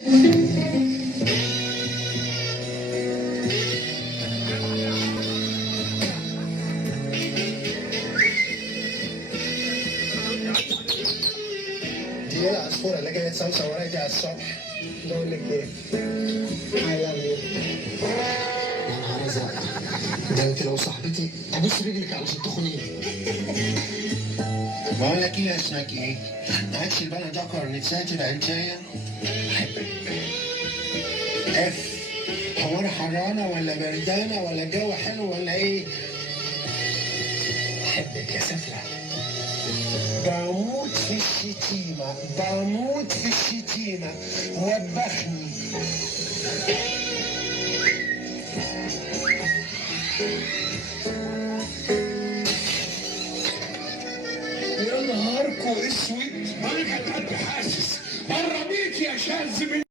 دي العصفورة اللي جاية تصوصو وراكي على الصبح. بقول لك ايه؟ I love you. يا نهار ازرق، ده انت لو صاحبتي ابوس رجلك علشان تخونيني. بقول لك ايه يا اسمك ايه؟ ما عادش البلد اقرا نتساتر انتايا. احبك. اف هو انا حرانه ولا بردانه ولا الجو حلو ولا ايه؟ احبك يا سفله. بموت في الشتيمة، بموت في الشتيمة، وبخني. يا نهاركو اسود، مالك هتبقى حاسس، بره بيتي يا شاذ.